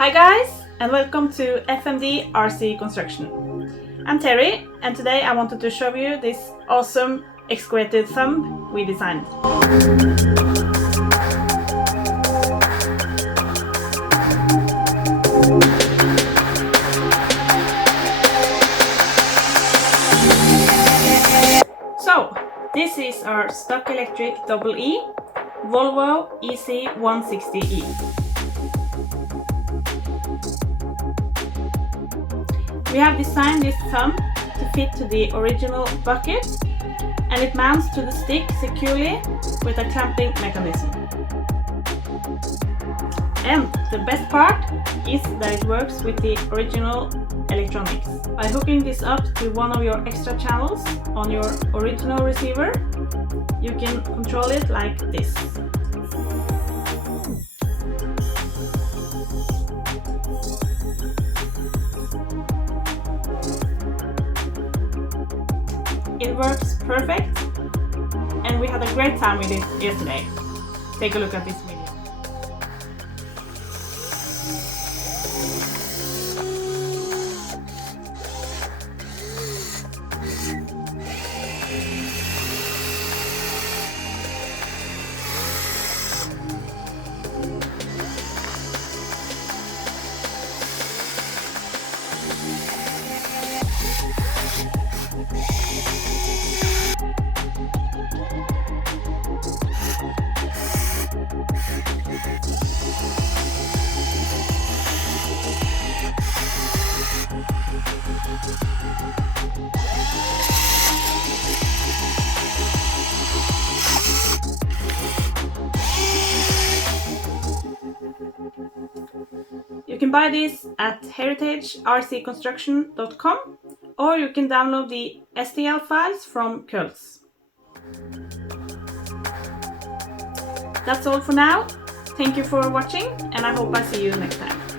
Hi guys, and welcome to FMD RC Construction. I'm Terry, and today I wanted to show you this awesome excavated thumb we designed. So, this is our stock electric EE, Volvo Ec160e. We have designed this thumb to fit to the original bucket, and it mounts to the stick securely with a clamping mechanism. And the best part is that it works with the original electronics. By hooking this up to one of your extra channels on your original receiver, you can control it like this. It works perfect, and we had a great time with it yesterday. Take a look at this video. You can buy this at heritagercconstruction.com, or you can download the STL files from Kulz. That's all for now. Thank you for watching, and I hope I see you next time.